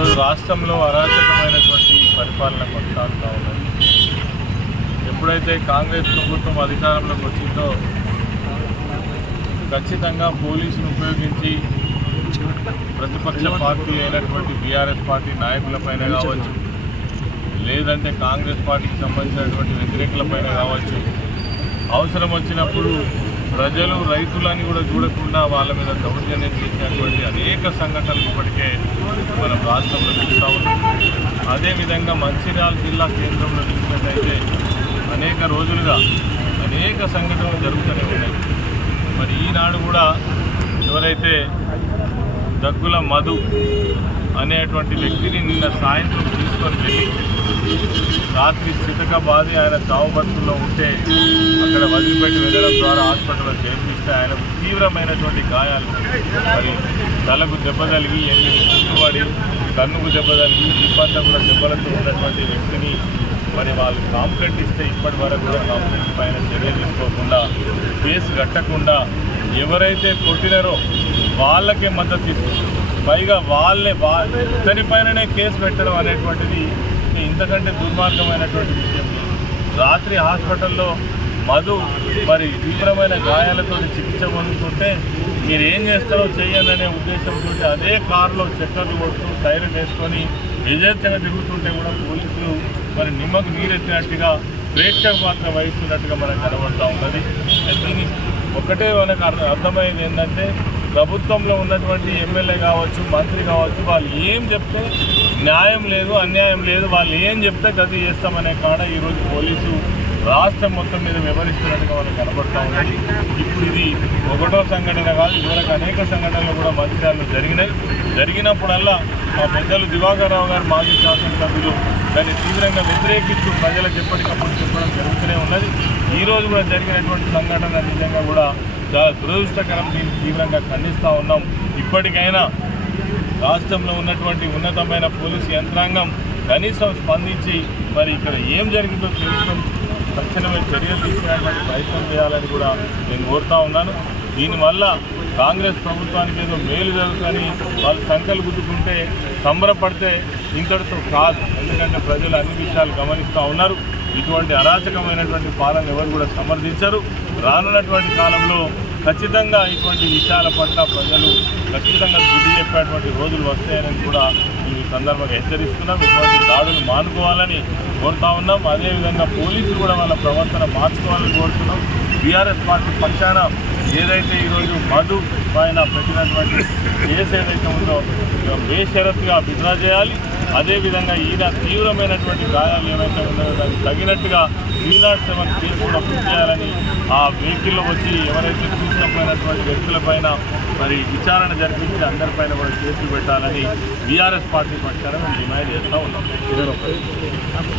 ఈరోజు రాష్ట్రంలో అరాచకమైనటువంటి పరిపాలన కొనసాగుతూ ఉన్నది. ఎప్పుడైతే కాంగ్రెస్ ప్రభుత్వం అధికారంలోకి వచ్చిందో ఖచ్చితంగా పోలీసును ఉపయోగించి ప్రతిపక్ష పార్టీ అయినటువంటి బీఆర్ఎస్ పార్టీ నాయకులపైన కావచ్చు, లేదంటే కాంగ్రెస్ పార్టీకి సంబంధించినటువంటి వ్యతిరేకులపైన కావచ్చు, అవసరం వచ్చినప్పుడు ప్రజలు రైతులని కూడా చూడకుండా వాళ్ళ మీద దౌర్జన్యం చేసినటువంటి అనేక సంఘటనలు ఇప్పటికే మనం రాష్ట్రంలో చూస్తూ ఉన్నాం. అదేవిధంగా మంచిర్యాల జిల్లా కేంద్రంలో చూసినట్టయితే అనేక రోజులుగా అనేక సంఘటనలు జరుగుతూనే ఉన్నాయి. మరి ఈనాడు కూడా ఎవరైతే దగ్గుల మధు అనేటువంటి వ్యక్తిని నిన్న సాయంత్రం తీసుకొని వెళ్ళి రాత్రి చితక బాధి ఆయన చావు బతుకుల్లో ఉంటే అక్కడ వదిలిపెట్టి వెళ్ళడం ద్వారా హాస్పిటల్లో చేర్పిస్తే ఆయనకు తీవ్రమైనటువంటి గాయాలు, మరి తలకు దెబ్బ తగిలి 8 కుట్టుబడి కన్నుకు దెబ్బ తగిలి దీపంతా కూడా దెబ్బలతో ఉన్నటువంటి వ్యక్తిని మరి వాళ్ళు కాంప్లైంట్ ఇస్తే ఇప్పటి వరకు కూడా కాంప్లైంట్ పైన చర్య తీసుకోకుండా, కేసు కట్టకుండా ఎవరైతే కొట్టినారో వాళ్ళకే మద్దతు ఇస్తుంది, పైగా ఇతనిపైననే కేసు పెట్టడం అనేటువంటిది ఇంతకంటే దుర్మార్గమైనటువంటి విషయం. రాత్రి హాస్పిటల్లో మధు మరి తీవ్రమైన గాయాలతో చికిత్స పొందుతుంటే మీరు ఏం చేస్తారో చేయండి అనే ఉద్దేశంతో అదే కారులో చక్కర్లు కొడుతూ సైరన్ వేసుకొని యజేచ్ఛగా తిరుగుతుంటే కూడా పోలీసులు మరి నిమ్మకు నీరెత్తినట్టుగా ప్రేక్షక పాత్ర వహిస్తున్నట్టుగా మనకు కనబడుతూ ఉన్నది. దీనికి ఒకటే మనకు అర్థమయ్యేది ఏంటంటే ప్రభుత్వంలో ఉన్నటువంటి ఎమ్మెల్యే కావచ్చు, మంత్రి కావచ్చు, వాళ్ళు ఏం చెప్తే న్యాయం లేదు, అన్యాయం లేదు, వాళ్ళు ఏం చెప్తే గది చేస్తామనే కాడ ఈరోజు పోలీసు రాష్ట్రం మొత్తం మీద వివరిస్తున్నట్టుగా మనకు కనబడుతూ ఉన్నది. ఇప్పుడు ఇది ఒకటో సంఘటన కాదు, ఇదివరకు అనేక సంఘటనలు కూడా మంచిర్యాలలో జరిగినప్పుడల్లా మా పెద్దలు దివాకర్ రావు గారు మాజీ శాసనసభ్యులు దాన్ని తీవ్రంగా వ్యతిరేకిస్తూ ప్రజలకు ఎప్పటికప్పుడు చెప్పడం జరుగుతూనే ఉన్నది. ఈరోజు కూడా జరిగినటువంటి సంఘటన నిజంగా కూడా చాలా దురదృష్టకరం. దీన్ని తీవ్రంగా ఖండిస్తూ ఉన్నాం. ఇప్పటికైనా రాష్ట్రంలో ఉన్నటువంటి ఉన్నతమైన పోలీసు యంత్రాంగం కనీసం స్పందించి మరి ఇక్కడ ఏం జరిగిందో తెలుసుకొని తక్షణమే చర్యలు తీసుకునేటువంటి ప్రయత్నం చేయాలని కూడా నేను కోరుతూ ఉన్నాను. దీనివల్ల కాంగ్రెస్ ప్రభుత్వానికి ఏదో మేలు జరుగుతుందని వాళ్ళు సంకలు గుద్దుకుంటే సంబరపడితే ఇంతటితో కాదు. ఎందుకంటే ప్రజలు అన్ని విషయాలు గమనిస్తూ ఉన్నారు. ఇటువంటి అరాచకమైనటువంటి పాలన ఎవరు కూడా సమర్థించరు. రానున్నటువంటి కాలంలో ఖచ్చితంగా ఇటువంటి విషయాల పట్ల ప్రజలు ఖచ్చితంగా బుద్ధి చెప్పేటువంటి రోజులు వస్తాయని కూడా ఈ సందర్భంగా హెచ్చరిస్తున్నాం. ఇటువంటి దాడులు మానుకోవాలని కోరుతా ఉన్నాం. అదేవిధంగా పోలీసులు కూడా వాళ్ళ ప్రవర్తన మార్చుకోవాలని కోరుతున్నాం. బీఆర్ఎస్ పార్టీ పక్షాన ఏదైతే ఈరోజు మధు పైన పెట్టినటువంటి కేసు ఏదైతే ఉందో బేషరతుగా విత్డ్రా చేయాలి. అదేవిధంగా ఈయన తీవ్రమైనటువంటి గాయాలు ఏవైతే ఉన్నాయో దానికి తగినట్టుగా 307 కేసు కూడా పూర్తి చేయాలని, ఆ వెహికల్లో వచ్చి ఎవరైతే తీసుకుపోయినటువంటి వ్యక్తులపైన మరి విచారణ జరిపించి అందరిపైన కూడా కేసులు పెట్టాలని బీఆర్ఎస్ పార్టీ పక్షాన మేము డిమాండ్ చేస్తూ ఉన్నాం.